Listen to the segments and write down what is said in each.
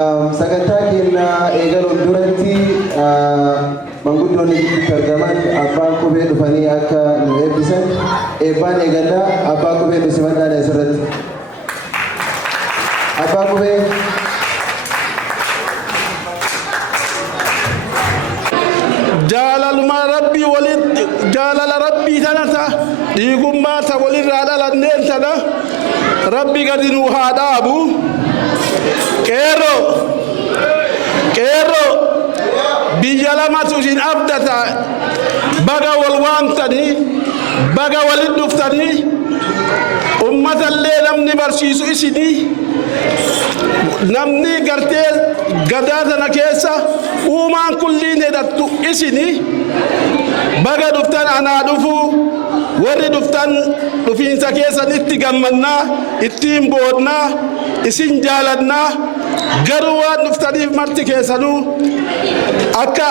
Sagantaa keenya eegaluun duratti manguddoonni targaman abbaan qubee dhufanii akka nu eebbisan eebbaan eegallaa abbaa qubee nu simannaan asirratti. Abbaa qubee. Jaalaluma rabbii walitti jaalala rabbii tanata dhiigummaa ta walirraa dhalanneen tana rabbi gadi nu haa dhaabu. Qeerroo biyya lamatu isin abdata baga wal waamtanii baga walit dhuftanii ummatallee namni barsiisu isinii namni gartee gadaa tana keessa uumaan kulliin hedhattu isinii baga dhuftan anaa dhufuu warri dhuftan dhufiinsa keessan itti gammannaa ittiin boodnaa isin jaalannaa garuu waan dhuftaniif marti keessanuu akka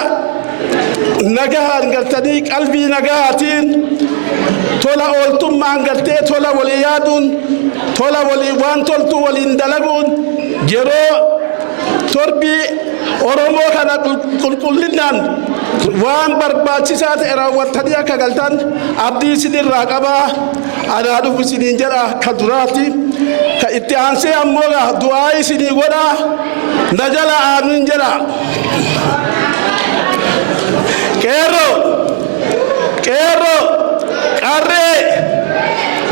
nagahaan galtanii qalbii nagahaatiin tola ooltummaan galtee tola walii yaaduun tola walii waan toltuu waliin dalaguun yeroo torbii Oromoo kana qulqullinaan waan barbaachisaa ta'e raawwattanii akka galtan abdii isinirraa qabaa anaa dhufu isiniin jedha ka duraati ka itti aansee ammoo du'aa isinii godhaa na jala aamiin jedha. Qeerroo qarree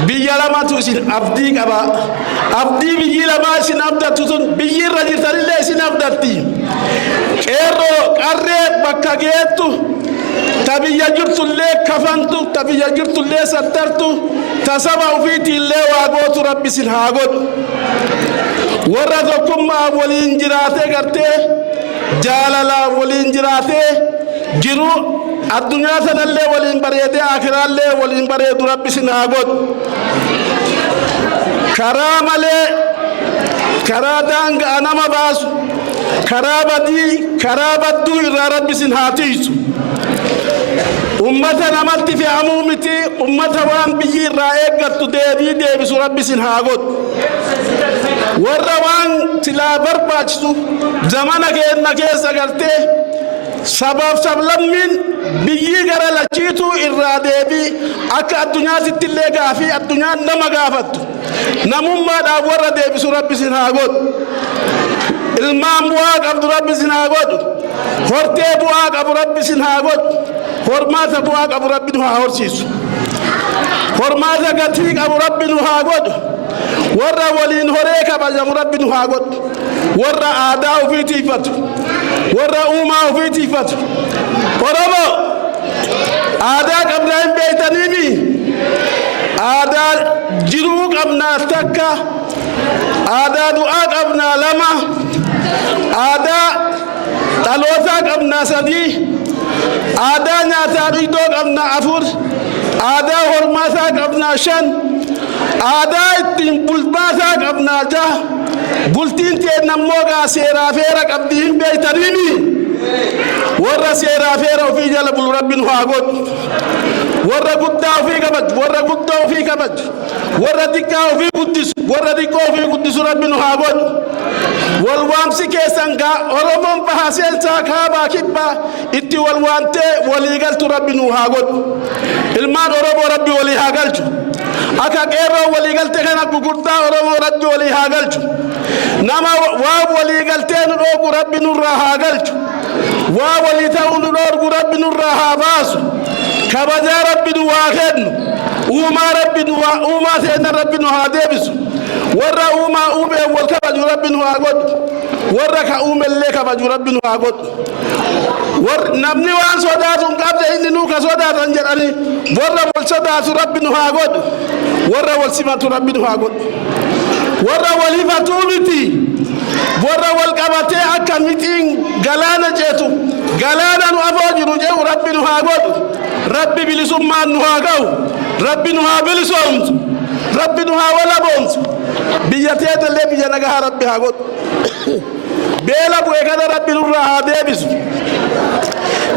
biyya lamatu isin abdii qaba abdii biyyi lamaa isin abdattu sun biyyi irra jirtanillee isin abdatti. Qeerroo qarree bakka geettu ta biyya jirtullee kafantu ta biyya jirtullee sattartu ta saba ufiitiillee waa gootu rabbi isin haa godhu. Warra tokkummaa waliin jiraatee gartee jaalalaa waliin jiraatee jiru addunyaa sanallee waliin bareedee akiraallee waliin bareedu rabbi isin haa godhu. Karaa malee karaa daangaa nama baasu karaa badii karaa badduu irraa rabbi isin haa tiisu. Ummata namatti fe'amuu miti ummata waan biyyi irraa eeggattu deebisu rabbi isin haa godhu. Warra waan silaa barbaachisu zamana keenya keessa gartee sabaaf sablammiin biyyi gara lachiituu irraa deebii akka addunyaatitti illee gaafii addunyaan nama gaafattu namummaadhaaf warra deebisu rabbi isin haa godhu. Ilmaan bu'aa qabdu rabbi isin haa godhu. Hortee bu'aa qabu rabbi isin haa godhu. Hormaata bu'aa qabu rabbi nu haa horsiisu. Hormaata gatii qabu rabbi nu haa godhu. Warra waliin horee kabajamu rabbi nu haa godhu. Warra aadaa ofii tiifatu warra uumaa ofii tiifatu. Oromoo aadaa qabnaa hin beeytaniimi. Aadaa jiruu qabnaa takka aadaa du'aa qabnaa lama aadaa dhalootaa qabnaa sadii aadaa nyaataa dhugdoo qabnaa afur aadaa hormaataa qabnaa shan aadaa ittiin bulmaataa qabnaa jaha bultiin teennammoo seeraa feera qabdi hin beeytaniimi. Warra seeraa feera ofii jala bulu rabbi nu haa godhu. Warra guddaa ofii kabaju warra guddaa ofii kabaju warra xiqqaa ofii guddisu warra xiqqoo ofii guddisu rabbi nu haa godhu. Wal waamsi keessan gaa Oromoon bahaa seensaa kaabaa kibbaa itti wal waamtee walii galtu rabbi nu haa godhu. Ilmaan Oromoo rabbi walii haa galchu. Akka qeerroo walii galte kana gugurdaa Oromoo rabbi walii haa galchu. Nama waa walii galtee nu dhoogu rabbi nurraa haa galchu. Waa walii ta'uu nu dhorgu rabbi nurraa haa baasu. Kabajaa rabbi nu waa kennu. Uumaa seenna rabbi nu haa deebisu. Warra uumaa uumeen wal kabaju rabbi nu haa godhu. Warra ka uumellee kabaju rabbi nu haa godhu. Namni waan sodaatu hin qabne inni nuu ka sodaatan jedhanii warra wal sodaatu rabbi nu haa godhu. Warra wal simatu rabbi nu haa godhu. Warra wal hifatuu miti. Warra wal qabatee akka mixiin galaana jeetu galaana nu afoo jiru jehu rabbi nu haa godhu. Rabbi bilisummaan nu haa ga'u. Rabbi nu haa bilisoomsu. Rabbi nu haa walaboomsu. Biyya teetallee biyya nagahaa rabbi haa godhu. Beela bu'e kana rabbi nurraa haa deebisu.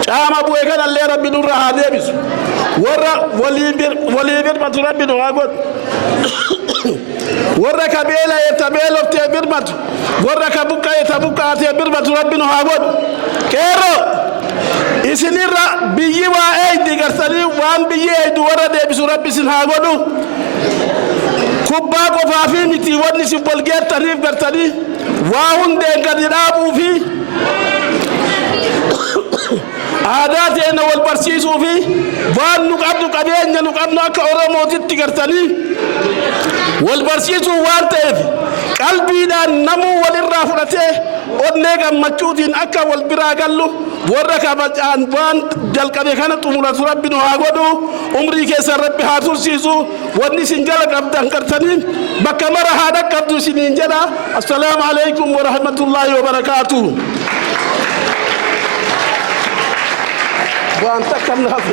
Caama bu'e kanallee rabbi nurraa haa deebisu. Warra walii birmatu rabbi nu haa godhu. warra ka beela beeloftee birmatu warra ka buqqaatee birmatu rabbinu haa godhu qeerroo isinirra biyyi waa eeydi garsanii waan biyyi eeydu warra deebisu rabbi isin haa godhu kubbaa qofaa fi miti wanni isin walgeettaniif gartanii waa hundeen gadi dhaabuu fi aadaa teenya wal barsiisuu fi waan nu qabnu qabeenya nu qabnu akka oromootitti gartanii wal barsiisuu waan ta'eef qalbiidhaan namuu walirraa fudhatee onnee gammachuutiin akka wal biraa gallu warra kabajaan waan jalqabe kana xumuratu rabbi nu haa godhu umrii keessa rabbi haa tursiisu wanni isin jala qabdan gartanii bakka mara haa dhaqqabdu isiniin jedha. Assalaamu alaykum wa rahmatullaahi wa barakaatuh. Waan takka naafi.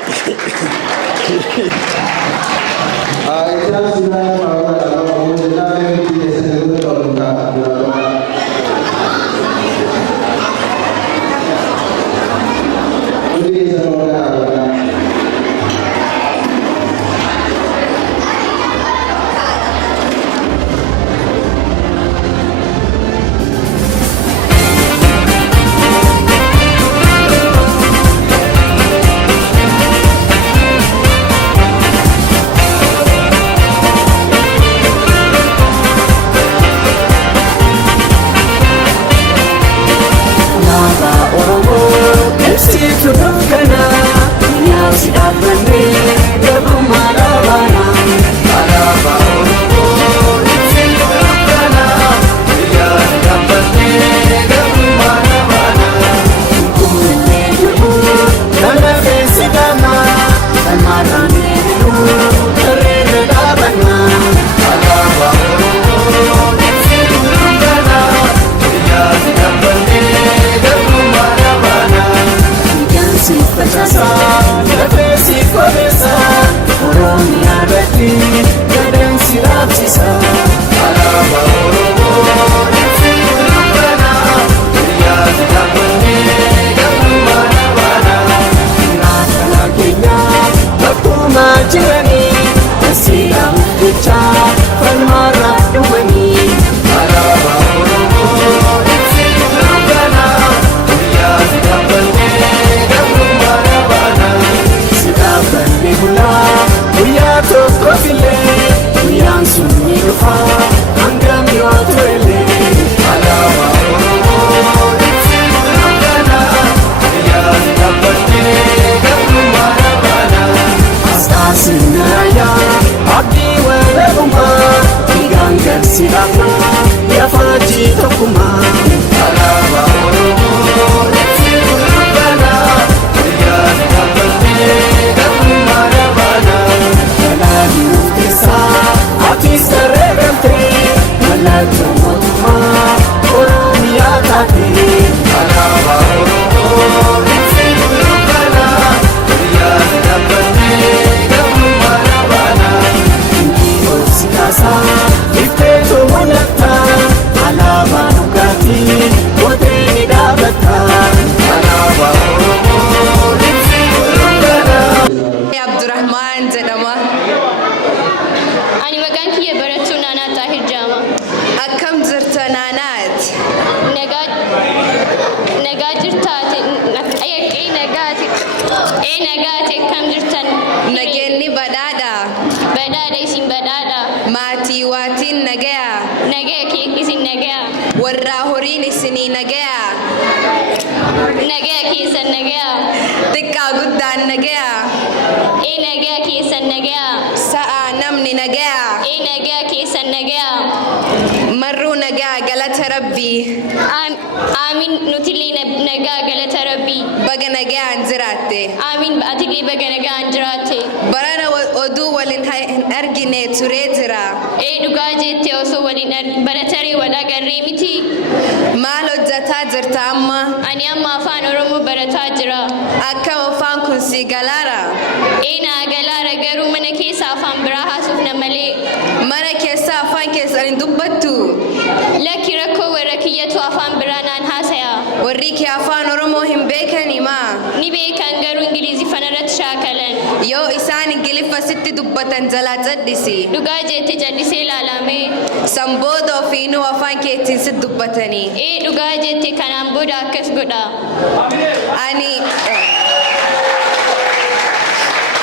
warri kee afaan oromoo hin beekani maa ni beekan garuu ingilizifaan irratti shaakalan. yoo isaan ingiliffa sitti dubbatan jalaa jaddisi dhugaa jetti jaddisee ilaalame isa Kan booda ofiinuu afaan keetiin si dubbatanii. dhugaa jette kanaan booda akkas godha.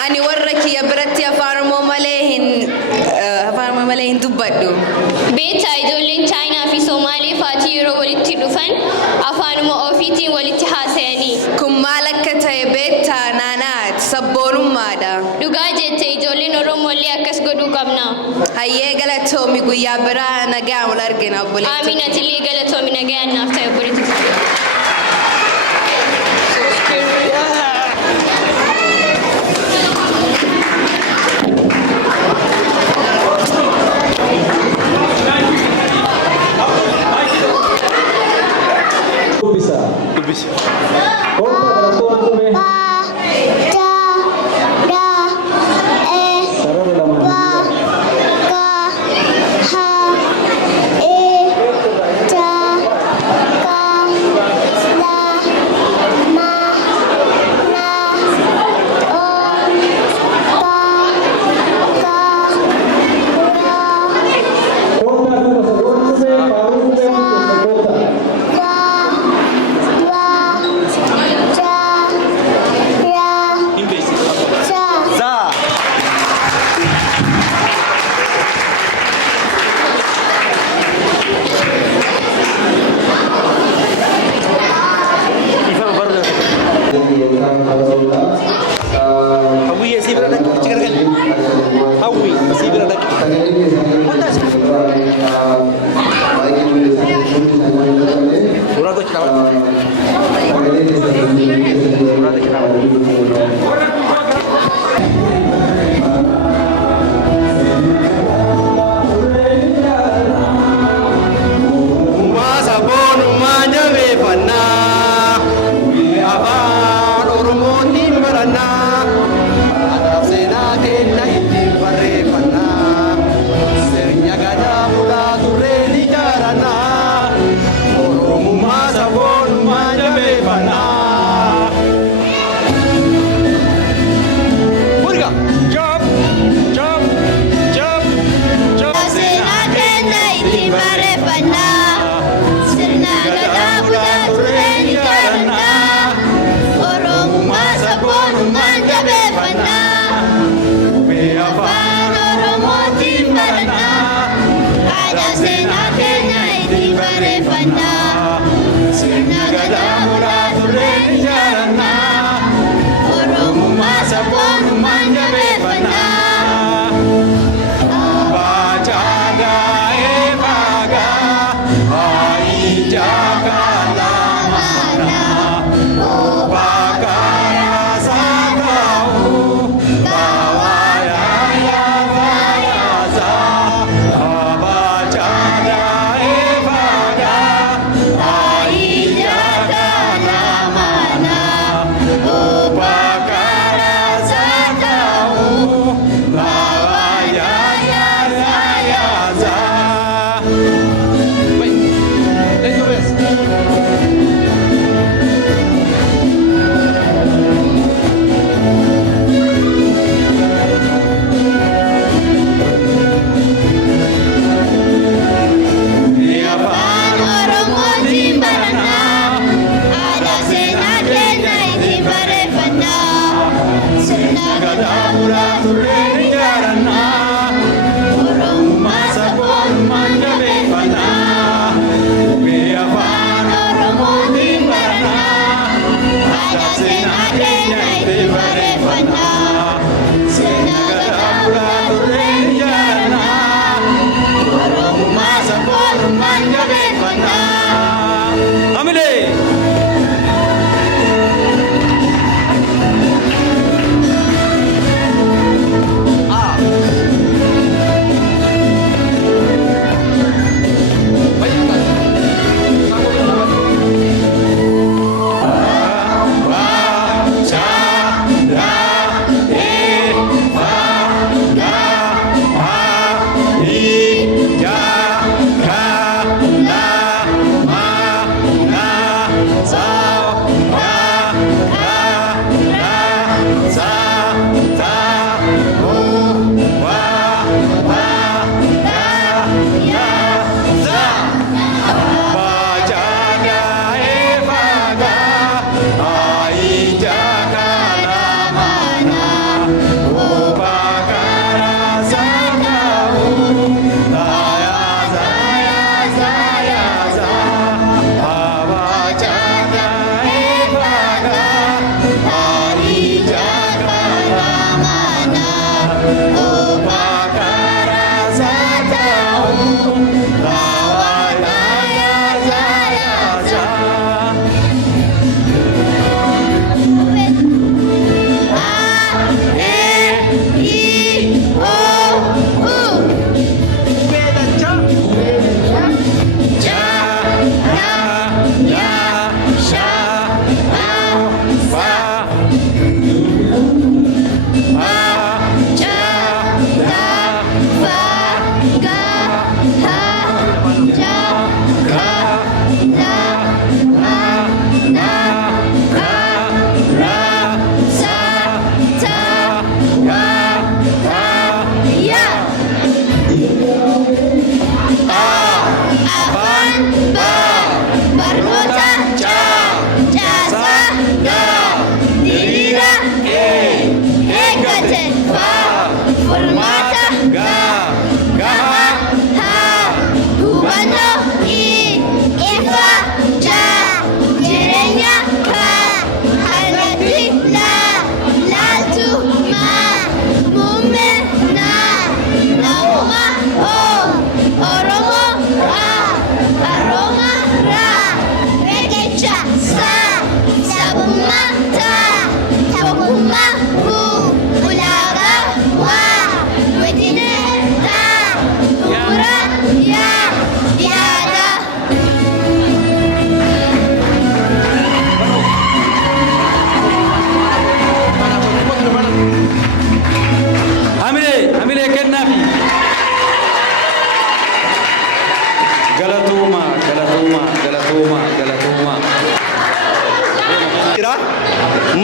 Ani warra kiyya biratti afaan Oromoo malee hin dubbadhu. Beektaa ijoolleen Chaayinaa fi Somaalee faatii yeroo walitti dhufan afaanuma ofiitiin walitti haasa'anii. Kun maal akka ta'e beektaa naanaati sabboonummaadha. Dhugaa jette ijoolleen Oromoolee akkas godhuu qabna. Hayyee galatoomi guyyaa biraa nagaan wal argina obboleettii. Amiin atillee galatoomi nagaan naaf ta'e obboleettii. Bakara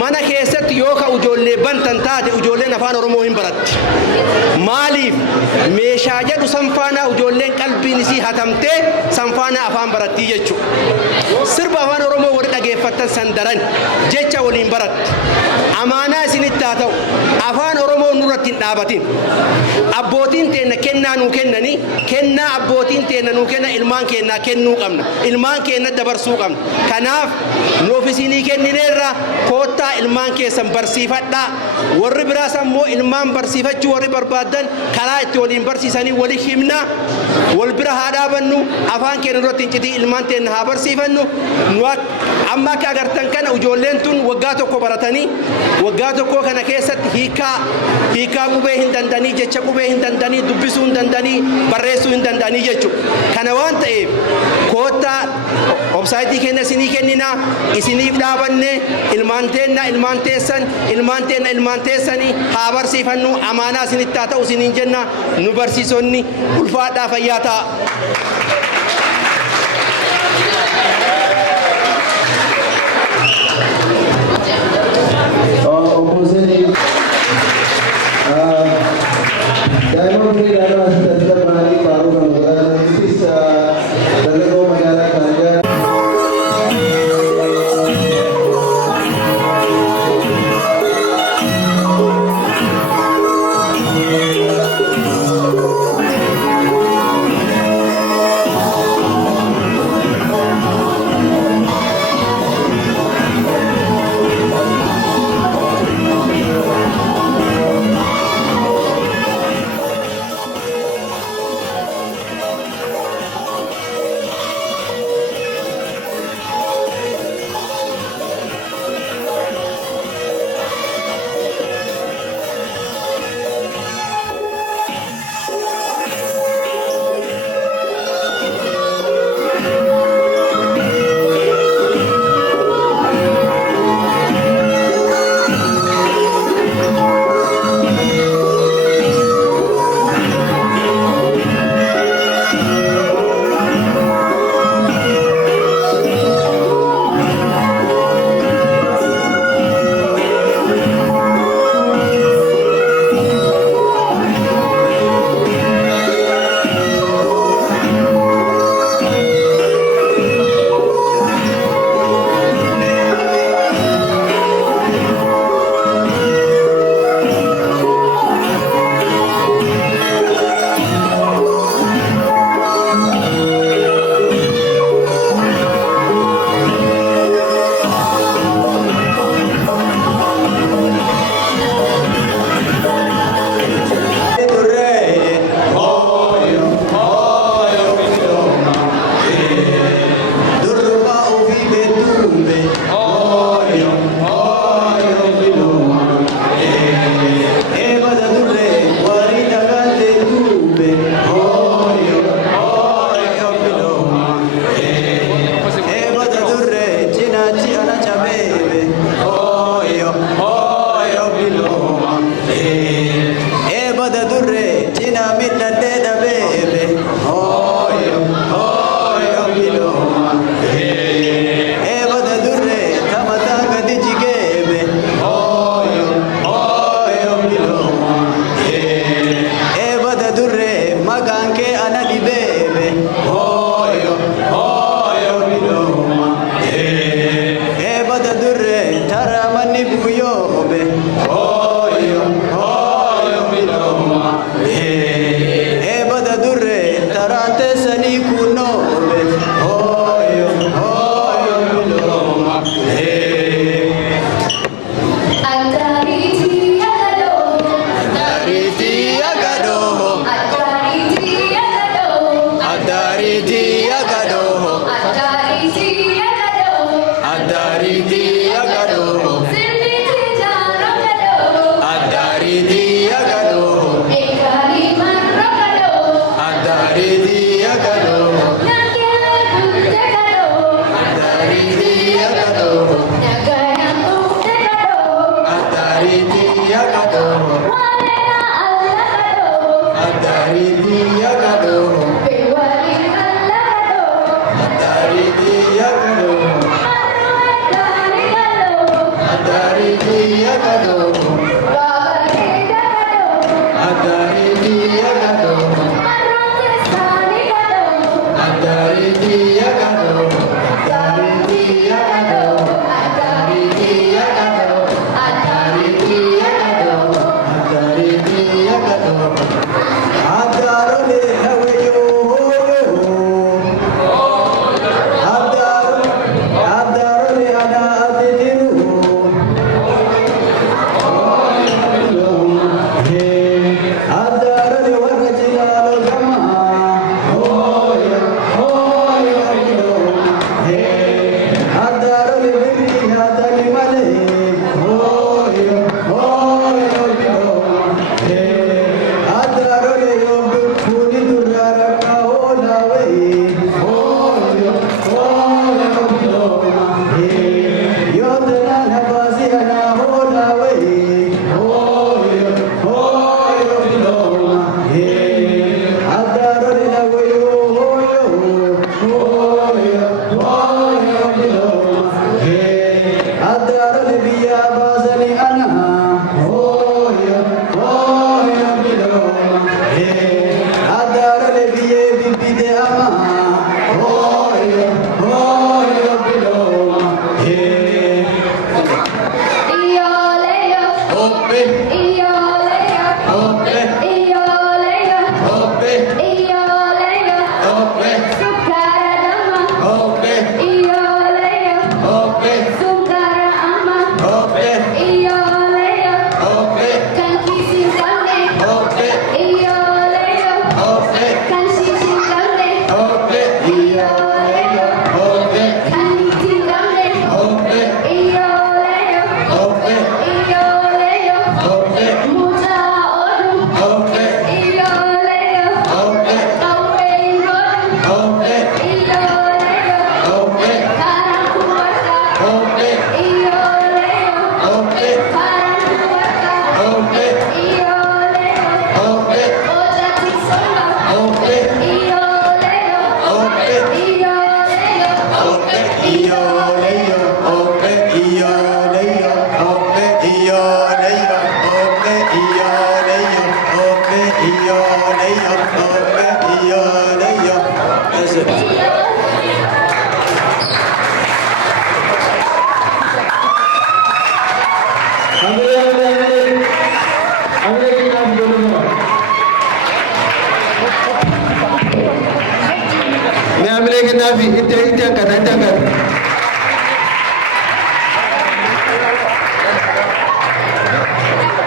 mana keessatti yoo ka ijoollee bantan taate ijoolleen afaan oromoo hin baratti maaliif meeshaa jedhu sanfaana ijoolleen qalbiin isii hatamtee sanfaana afaan baratti jechuudha sirba afaan oromoo warri dhageeffatan sandaran jecha waliin baratti amaanaa isinitti haa ta'u afaan oromoo nurratti hin dhaabatin abbootiin teenna kennaa nuu kennanii kennaa abbootiin teenna nuu kenna ilmaan keennaa kennuu qabna ilmaan keenna dabarsuu qabna kanaaf nuuf isinii kennineerra koottaa ilmaan keessan barsiifadhaa warri biraas ammoo ilmaan barsiifachuu warri barbaadan karaa itti waliin barsiisanii wali himna wal bira haa dhaabannu afaan keenya irratti hin citii ilmaan teenna haa barsiifannu nu amma akka agartan kana ijoolleen tun waggaa tokko baratanii waggaa tokko kana keessatti hiikaa qubee hin dandanii jecha qubee hin dandanii dubbisuu hin dandanii barreessuu hin dandanii jechuudha kana waan ta'eef koottaa websaayitii keenya isinii kennina isiniif dhaabanne ilmaan teenna ilmaan teessan ilmaan teenna ilmaan teessanii haa barsiifannu amaanaa isinitti haa ta'u isiniin jenna nu barsiisonni ulfaadhaa fayyaa ta'a.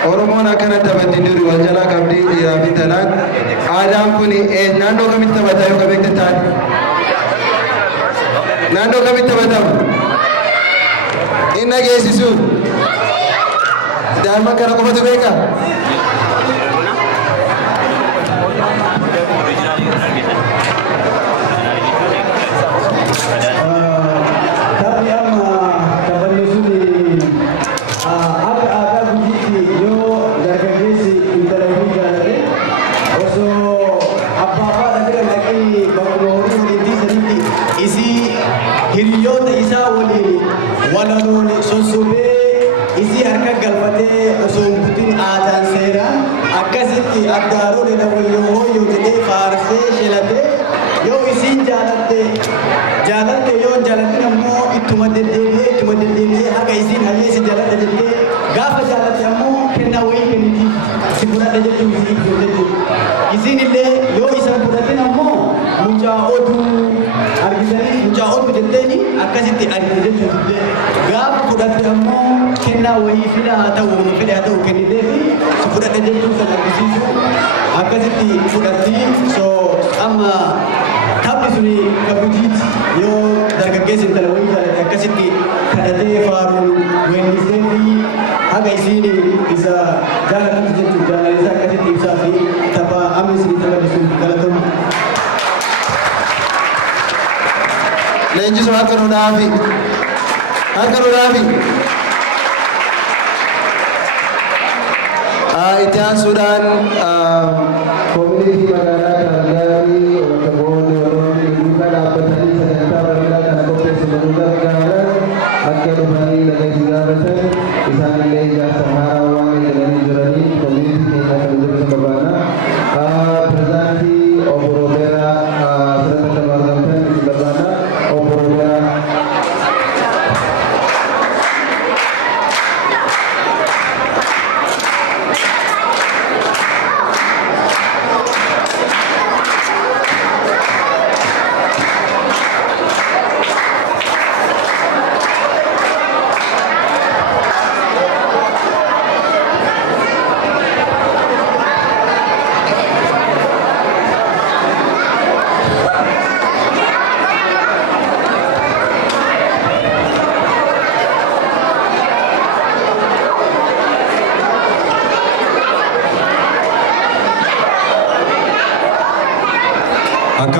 Oromoon akkana taphattiin jiru wal jalaa qabdii dhiiraa fi tanaan aadaan kun naannoo kamitti taphataa yoo qabeekte taate naannoo kamitti taphatamu inni geessisu daa'imman kana qofatu beeka. hiriyoota isaa waliin walaloon sossobee isii harka galfatee osoo hin butin aadaan seeraan akkasitti addaaroon hooyyoo jedhee faarsee shelatee yoo isiin jaalatte yoo jaalatin ammoo ittuma deddeebi'ee haga isiin hayyee si jaalatte jettee gaafa jaalatte ammoo kennaa wayii kennitiif si fudhadha jechuun isii ibsu jechuudha. Isiin illee yoo isa fudhatin ammoo mucaa oduu argisanii mucaa oduu jetteeni akkasitti argite jechuudha. Gaafa fudhatte ammoo kennaa wayii fedha haa ta'u kenniteefi si fudhadha jechuun kan argisiisu akkasitti fudhatti amma taphni suni kabujiiti yoo dargaggeessi intala wayii jaalate akkasitti kadhatee faaruun weellisee fi haga isiin isa jaalatu jechuudha. Jaalalisa akkasitti ibsaa fi tapha amma isin taphatan galatamu. Leenjisoo harka nu dhaabi. Itti aansuudhaan koominitii magaalaa Kalgaarii bakka boodee warroonni duukaa dhaabbatanii sagantaa bareedaa kana qopheessu nu gargaaran akka dhufanii laga itti gaafatan isaanillee ijaarsa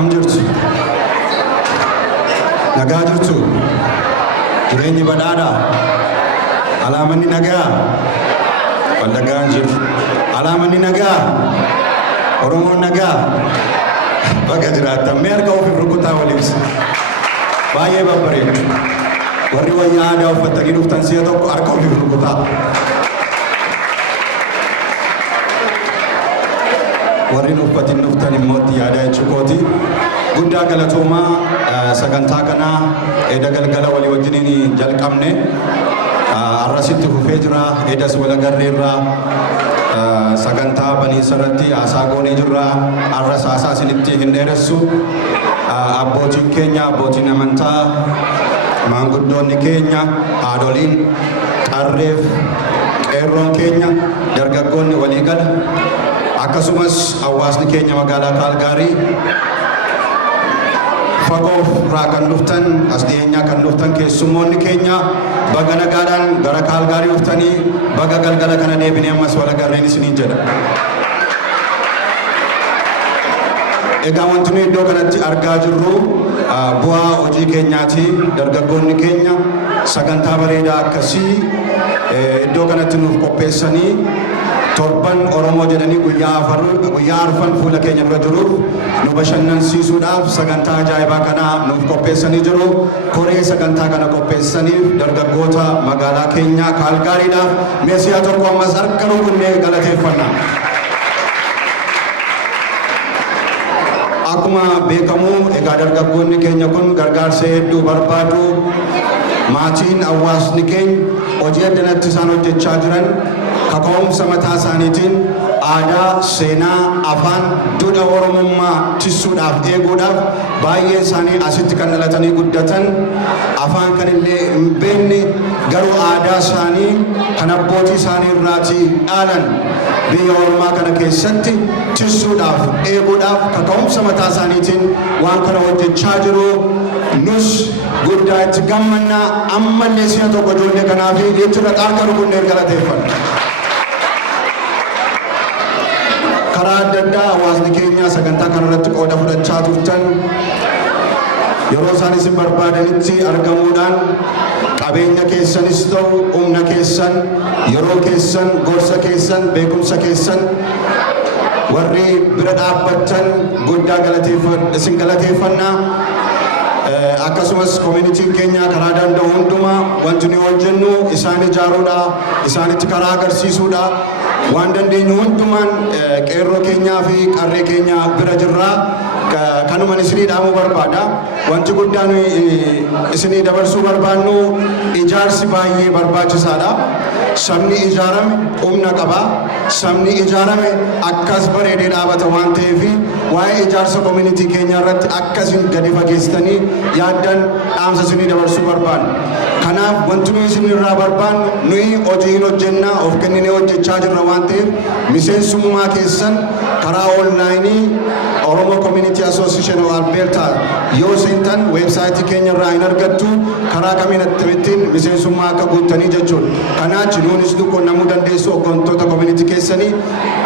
akkam jirtu? Nagaa jirtu? Jireenyi badhaadhaa? Alaamanni nagaa? Wallaggaan jiru. Alaamanni nagaa? Oromoon nagaa? Baga jiraattan mee harka ofiif rukutaa waliif baay'ee babbareedu. Warri wayyaa aadaa uffatanii dhuftan si'a tokko harka ofiif rukutaa. Warri uffatiin dhuftan immoo itti yaadaa jechuukooti. Guddaa galatoomaa sagantaa kanaa edda galgala walii wajjiniin jalqabne arrasitti fufee jira. Eddas walagarreerraa sagantaa baniinsa irratti haasaa goonee jirra. Arras haasaa isinitti hin dheeressu. Abbootiin keenya, abbootiin amantaa, maanguddoonni keenya, haadholiin, qarreef, qeerroon keenya, dargaggoonni waliigala, akkasumas hawaasni keenya magaalaa Kaalgaarii fagoof irraa kan dhuftan, as dhiyeenyaa kan dhuftan keessummoonni keenya baga nagaadhaan gara Kaalgaarii dhuftanii baga galgala kana deebinee ammas walagarreen isiniin jedha. Egaa wanti nuyi iddoo kanatti argaa jirru bu'aa hojii keenyaati. Dargaggoonni keenya sagantaa bareedaa akkasii iddoo kanatti nuuf qopheessanii torban Oromoo jedhanii guyyaa arfan fuula keenya dura jiruuf nu bashannansiisuudhaaf sagantaa ajaa'ibaa kana nuuf qopheessanii jiru. Koree sagantaa kana qopheessaniif dargaggoota magaalaa keenyaa Kaalgaariidhaaf meesiyaa tokko ammas harka rukunnee galateeffanna. Akkuma beekamu egaa dargaggoonni keenya kun gargaarsa hedduu barbaadu. Maatiin hawaasni keenya hojii addanatti isaan hojjechaa jiran kaka'umsa mataa isaaniitiin aadaa, seenaa, afaan, duudhaa Oromummaa tisuudhaaf eeguudhaaf baay'een isaanii asitti kan dhalatanii guddatan afaan kan illee hin beekne garuu aadaa isaanii kan abbootii isaanii irraatii dhaalan biyya Oromaa kana keessatti tisuudhaaf eeguudhaaf kaka'umsa mataa isaaniitiin waan kana hojjechaa jiru. Nus guddaa itti gammannaa ammallee si'a tokko ijoollee kanaaf jechuudha harka rukunnee galateeffanna. Karaa adda addaa hawaasni keenya sagantaa kanarratti qooda fudhachaa turtan yeroo isaan isin barbaadanitti argamuudhaan qabeenya keessanis ta'u humna keessan, yeroo keessan, gorsa keessan, beekumsa keessan warri bira dhaabbattan guddaa isin galateeffannaa. Akkasumas community keenya karaa danda'u hundumaa wanti nuyi hojjennu isaan ijaaruudha, isaanitti karaa agarsiisuudha. Waan dandeenyu hundumaan qeerroo keenyaa fi qarree keenya bira jirra. Kanuman isinii dhaamuu barbaada. Wanti guddaan isinii dabarsuu barbaannu ijaarsi baay'ee barbaachisaadha. Sabni ijaarame humna qaba. Sabni ijaarame akkas bareedee dhaabata waan ta'eef waa'ee ijaarsa community keenya irratti akkasin gadi fageessitanii yaaddan dhaamsa isinii dabarsuu barbaanna. Kanaaf wanti nuyi isinirraa barbaannu nuyi hojii hojjennaa of kenninee hojjechaa jirra waan ta'eef miseensummaa keessan karaa onlaayinii Oromo Community Association of Alberta yoo seentan weebsaayitii keenya irraa hin argattu karaa kamiin akkamittiin miseensummaa akka guuttanii jechuudha. Kanaaf nuunis quunnamuu dandeessu hooggantoota community keessanii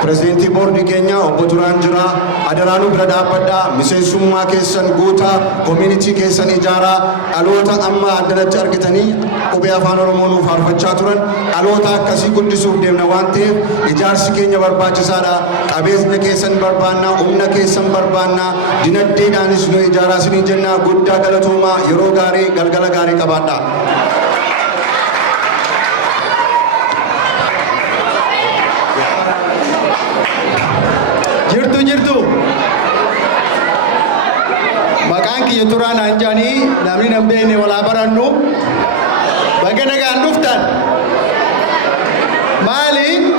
pirezidentii boordii keenya obbo Turaan jira. Adaraanuu bira dhaabbadhaa miseensummaa keessan guutaa community keessan ijaaraa dhaloota amma addanatti argitanii qubee afaan Oromoo nuuf faarfachaa turan dhaloota akkasii guddisuuf deemna waan ta'eef ijaarsi keenya barbaachisaadha. Qabeenya keessan barbaannaa, humna keessan barbaannaa, dinagdeedhaanis nu ijaaraa isinii jennaa. Guddaa galatoomaa, yeroo gaarii, galgala gaarii qabaadhaa. Jirtu maqaan kiyya Turaan Anjaanii namni nan beekne walaa barannu baga nagaan dhuftan maali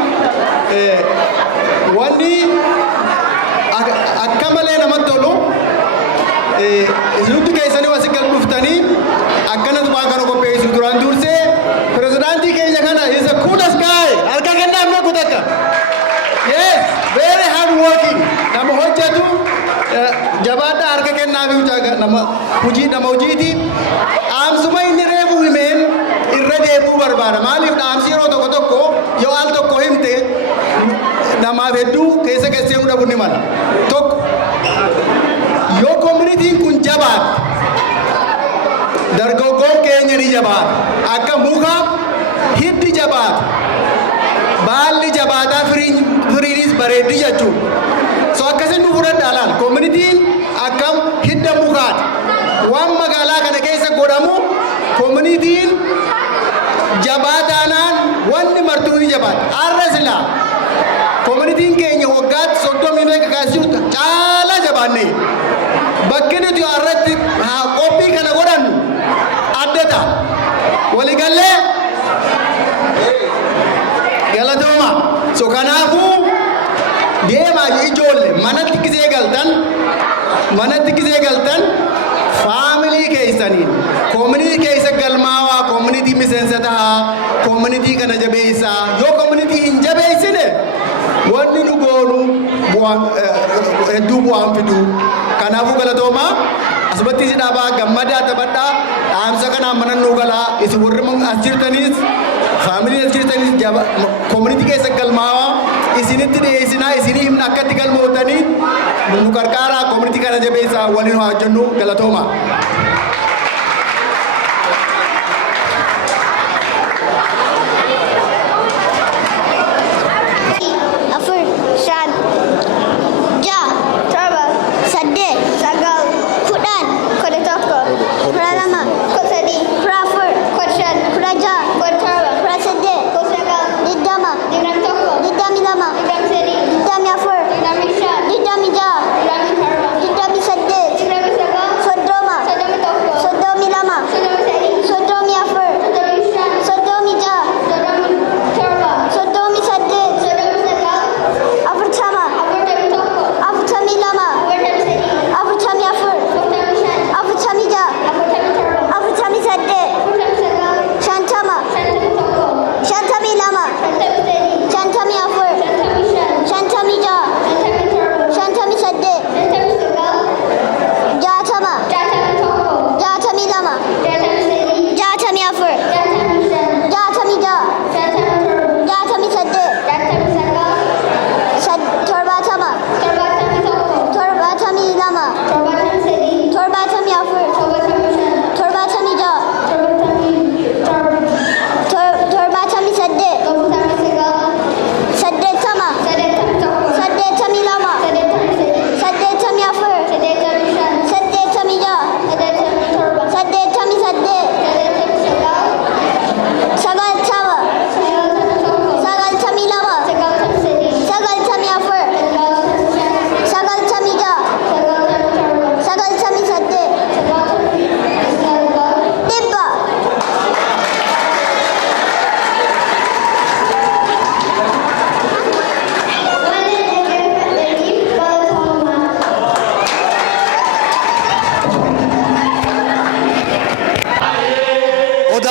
wanni akka malee namatti tolu isinumti keessanii wasi gal dhuftanii akkanatu waan kana qopheessu duraan dursee pirezidaantii keenya kana is a coolest guy harka kennaa amma kutakka yes very hard working nama hojjetu jabaadha harka kennaa fi nama hojiiti dhaamsuma inni reefu himeen irra deebuu barbaada maaliif dhaamsi yeroo tokko tokko yoo al tokko himte namaaf hedduu keessa keessee dhabu ni mala tokko yoo jabaat. Dargaggoon keenya ni jabaat. Akka muka hiddi jabaat. Baalli jabaataa firiinis bareeddi jechuudha. So akkasiin nu fudhadhaa laal. Koominitiin akkam hidda mukaati. Waan magaalaa kana keessa godhamu koominitiin jabaataanaan wanni martuu ni jabaata. Har'a silaa koominitiin keenya waggaatti 30 meeqa kaasisuuta caalaa jabaannee bakki nuti har'atti qophii kana godhannu addata waliigallee galatooma. So kanaafuu deemaa ijoollee manatti gisee galtan faamilii keessaniin koominitii keessa galmaawaa koominitii miseensa tahaa koominitii kana jabeessaa. Yoo koominitii hin jabeessine wanni nu goonu hedduu bu'aan fiduu. Kanaafuu galatoomaa asumatti isi dhaabaa gammadaa taphadhaa dhaamsa kanaan mana nuu galaa isin warri as jirtanis faamilii as jirtanis koominitii keessa galmaawaa isinitti dhiyeessinaa isinii himna akkatti galmootanii nu qarqaaraa koominitii kana jabeessaa waliin haa jennu galatoomaa.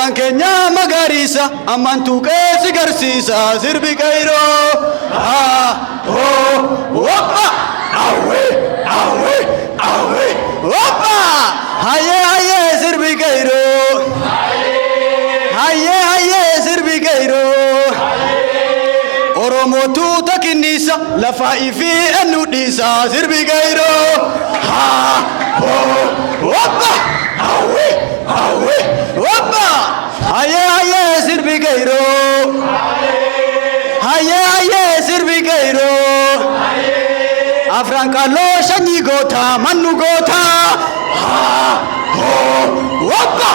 Kenya magarisa amantu kesi garsisa sirbi kairo opa awe opa haye sirbi kairo haye sirbi kairo oromo tu takinisa lafa ifi enudisa sirbi kairo opa awe opa haye sirbi kairo haye sirbi kairo afran kalo shanyi gota manu gota opa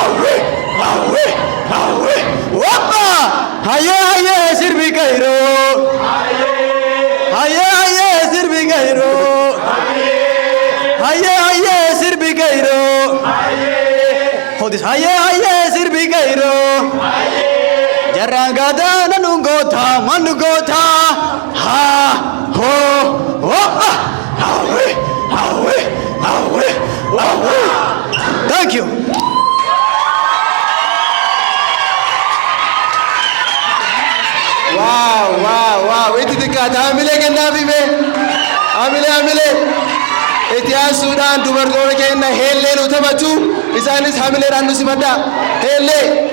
awe opa haye sirbi kairo haye sirbi kairo haye sirbi kairo hodis haye sirbi kairo jarangada nanu gota manu gota opa awe thank you. Wow, itu dekat. Amile kenna bime. Amile. Itihan Sudan dubartoota kenna hellee nu taphatu. Isaanis hamileedhaan nu simadha. Hellee.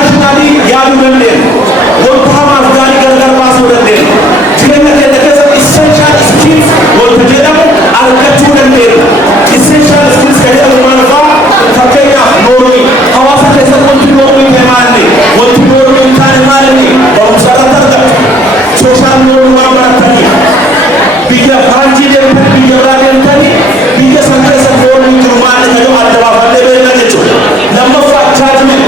raashinaanii yaaduu dandeenya. Wanta hamaaf gaarii gargar baasuu dandeenya. Jireenya keenya keessatti essential skills wanta jedhamu argachuu dandeenya. Essential skills kan jedhamu maal fa'aa? Fakkeenyaaf noormii. Hawaasa keessatti wanti noormii ta'e maalini? Wanti noormii hin taane maalini? Barumsa irratti argatu. Sooshaal noormii waan baratanii. Biyya faranjii deemtanii biyya biraa deemtanii biyya san keessa noormii jiru maalini jedhu adda baafannee beekna jechuudha. Lammaffaa judgment.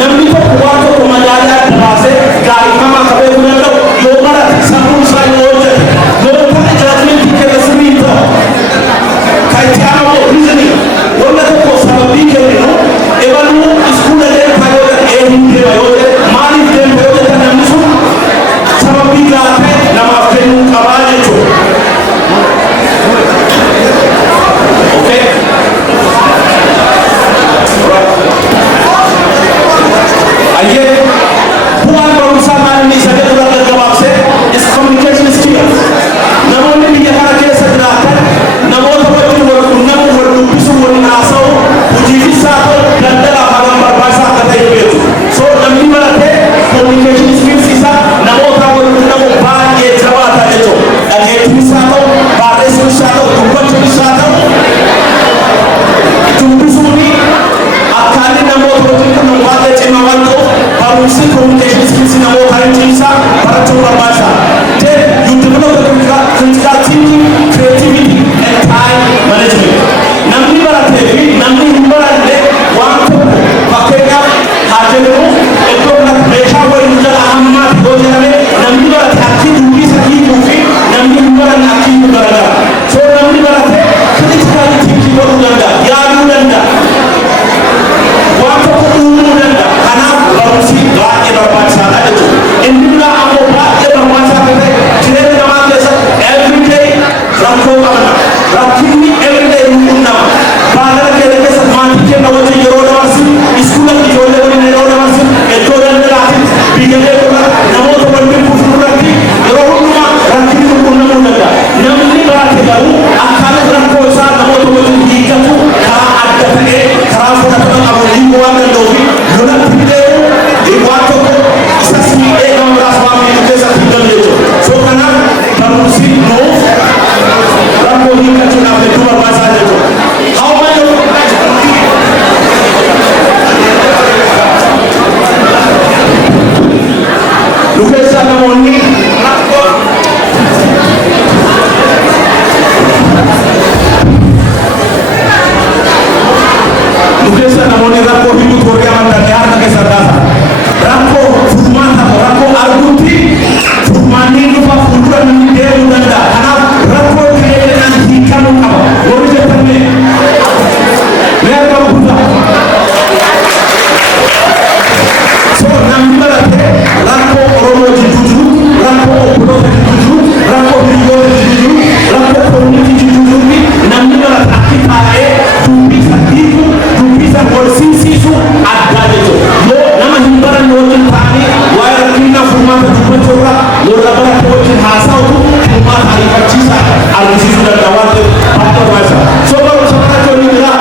Namni tokko waan tokko madaalii adda baasee gaarifamaa akka beekuu danda'u yoo barate sammuu isaa yoo hojjete yoo ta'e judgmentii keessa sirrii ta'u. Kan itti aanamu reasoning wanta tokko sababii kenninu ebaluu iskuula deemtaa yoo ta'e eenyuun deema yoo ta'e maaliif deemta yoo ta'e namni sun sababii gaafee namaaf kennuu qabaa jechuudha. Okay? Ayyee bu'aan barumsaa maalini isa jedhu irra gabaabsee is communication skills. Namoonni biyya kana keessa jiraatan namoota wajjin wal quunnamuu, wal dubbisuu, waliin haasa'uu, hojiifis haa ta'u daldalaaf haala barbaachisaa akka ta'e beeku. So namni baratee communication skills isaa namoota wal quunnamuu baay'ee jabaata jechuudha. Dhageettiinis haa ta'u, barreessuunis haa ta'u, dubbachuunis haa ta'u, dubbisuuni akkaataa namoota wajjin quunnamu baay'ee cimaa waan ta'uuf barumsi communication skills namoota cimsaa barachuun barbaachisaa. Then you develop the critical thinking, creativity and time management. Namni baratee fi namni hin baranne waan tokko fakkeenyaaf haa jennu iddoo kanatti meeshaa waliin jala hammaati yoo jedhame namni barate akkii dubbisa hiikuu fi namni hin baranne akkii hiikuu garagara. So namni barate critical thinking godhuu danda'a, yaaduu danda'a. Waan tokko uumuu danda'a. Kanaaf barumsi baay'ee barbaachisaadha jechuudha. Inni biraa ammoo baay'ee barbaachisaa ta'e jireenya namaa keessatti everyday rakkoo qabna. Rakkinni everyday hin qunnama. Baadara keenya keessatti maatii keenya wajjin yeroo dabarsin, iskuula ijoollee waliin yeroo dabarsin, iddoo daldalaatiin biyya eeguudhaan namoota waliin kufuun irratti yeroo hundumaa rakkinni hin qunnamuu danda'a. Namni barate garuu akkaataa rakkoo isaa namoota wajjin hiikatu karaa adda ta'ee karaa fudhatama qabu hiikuu waan danda'uuf lolatti deemu waan tokko isas miidhee gama biraas waan miidhu keessatti hin galu jechuudha. So kanaaf barumsi nuuf rakkoo hiikachuudhaaf hedduu barbaachisaa jechuudha. How many of nu keessaa namoonni rakkoo hiduutu warri amantan harka keessa daasa. Rakkoo furmaata rakkoo arguutti furmaanni dhufa fuuldura namni deemuu danda'a. Kanaaf rakkoo ta'eedhaan hiikamuu qaba. Warri jettamne mee argamu kutaa. So namni barate rakkoo Oromoo jidduu jiru, rakkoo obboloota jidduu jiru, rakkoo biyyoota jidduu jiru, rakkoo koominitii jidduu jiru namni barate akki taa'ee dubbisa hiiku, dubbisa walsimsiisu addaa jechuudha. Yoo nama hin baranne wajjin ta'anii waa'ee rakkinaa furmaata dubbachuu irra warra barate wajjin haasa'utu furmaata ariifachiisaa argisiisuu danda'a waan ta'eef baay'ee barbaachisaa. So barumsa barachuu inni biraa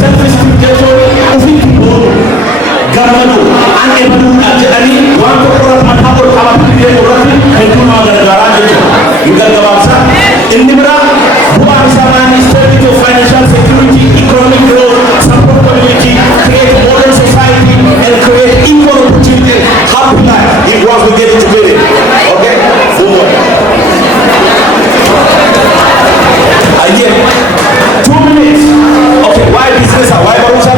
self-esteem jechuun ofitti boonu gammadu an ebaluudhaan jedhanii waan tokko irratti mataa ol qabatanii deemu irratti hedduu nama gargaaraa jechuudha. Hin gargabaabsa. Inni biraa bu'aan isaa maali? Stability of financial security, economic growth, support community, create modern society and create equal opportunity, happy life. If once we get it together. Okay? Boom. Again, 2 minutes. Okay, why business? Why barumsa?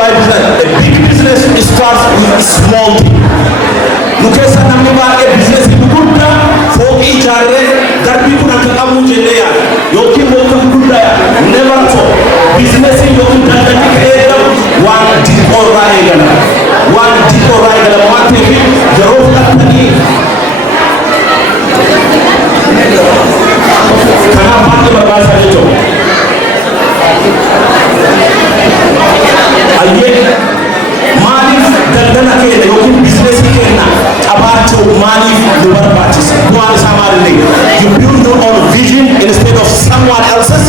Why business? A big business starts with small thing. Nukeessa namni baay'ee biizinasii gurguddaa fooqii ijaarree darbii kun akka qabu jennee yookiin wanta gurguddaa never stop. Biizinasii yookiin daldalli ka'ee galu waan diqoorraa eegala. Waan diqoorraa eegala waan ta'eef yeroo fudhatanii kanaaf baay'ee barbaachisaa jechuudha. Ayyee maaliif daldala keenya yookiin biizinasii keenya qabaachuu maaliif nu barbaachisa? Bu'aan isaa maalillee? You build your own vision instead of someone else's.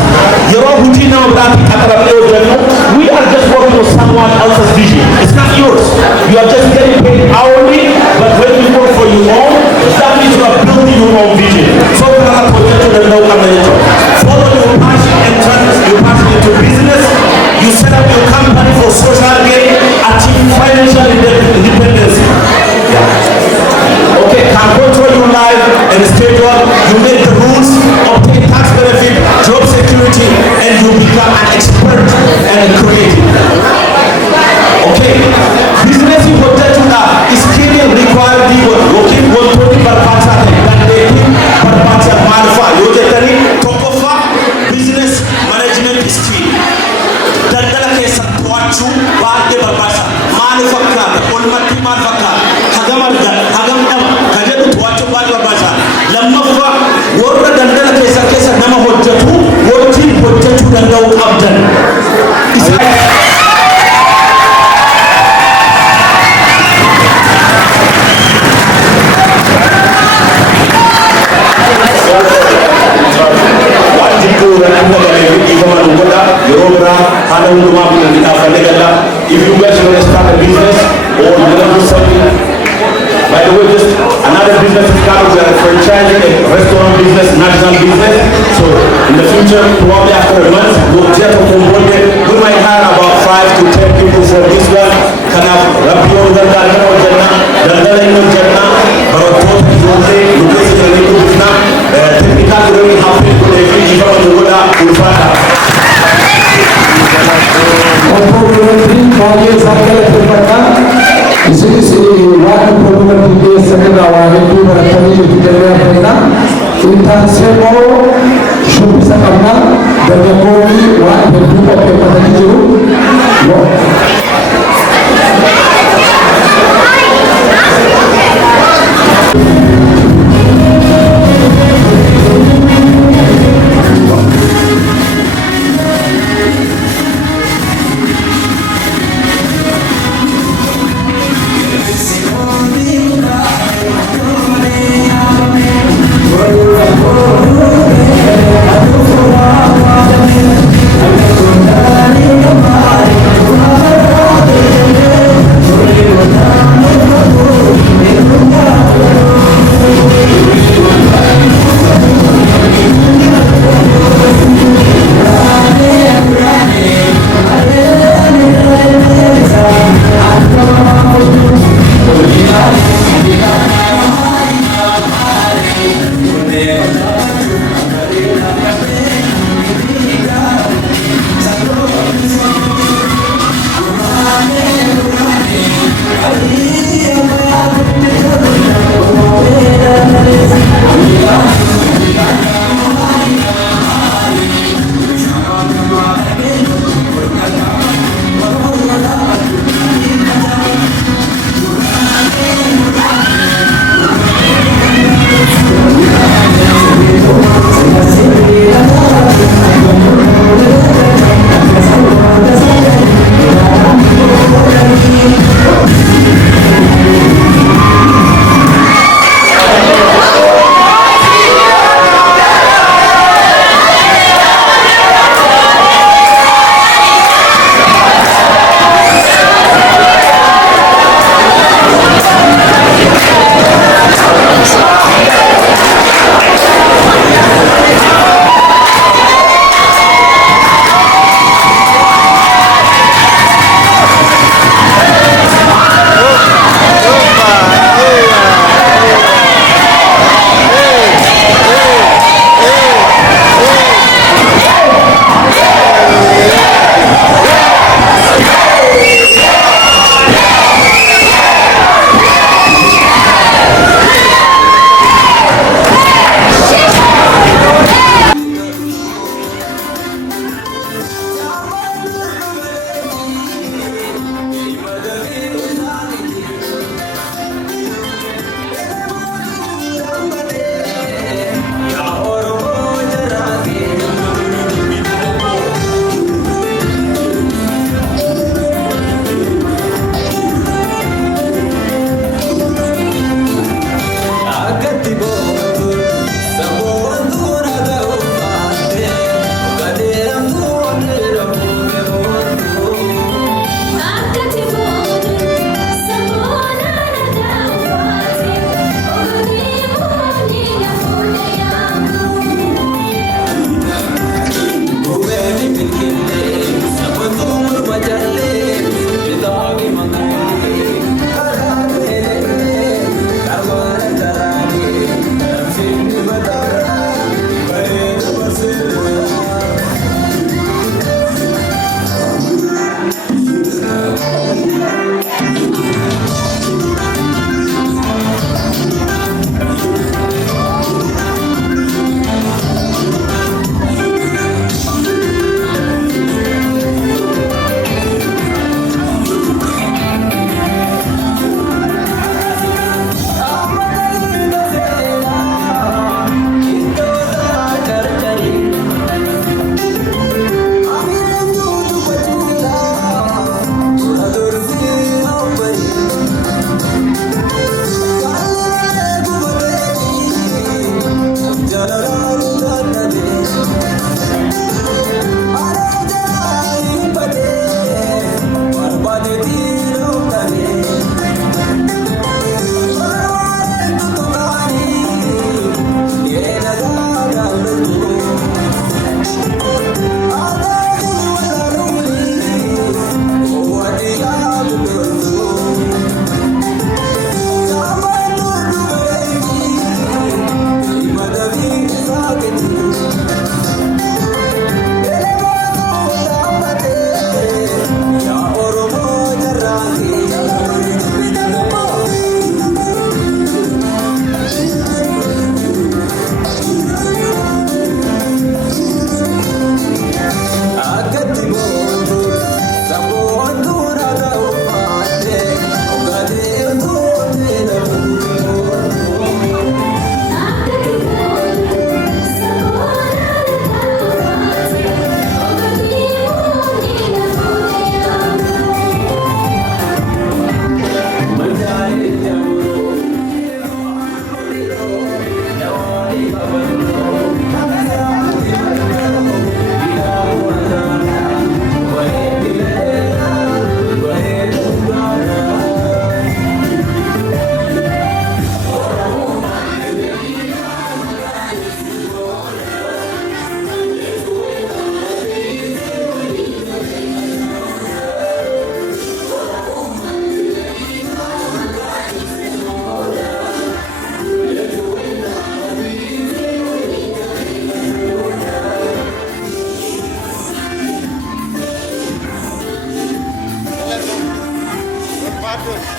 Yeroo hojii nama biraatiin qaqqabamnee hojjennu we are just working with someone else's vision. It's not your yours. You are just getting paid hourly, but when you work for your own, that means you are building your own vision. So follow your passion and turn your passion into business. You set up your company for social gain, achieve financial independence. Yeah. Okay, can control your life and schedule. You make the rules, obtain tax benefit, job security, and you become an expert and creative. Okay, business you will tell you now is killing required people. Okay, one twenty per person that they think per person manfa. You get any top of business management is key. Dandala kesa tuachu baade berbahasa manufaktur, ulmati manufaktur, hagam kajetu tuachu baade berbahasa. Lamma fa warna dandala kesa nama hojjatu, wajib hojjatu dandau abdan. If you guys want to start a business or you want to do something, by the way, just another business is coming, we are franchising a restaurant business, national business. So in the future, probably after a month, we'll get we might hire about 5 to 10 people for this one. Can have Rabbi Jannah, technical really happen to the even on the water. I'm Baaduu.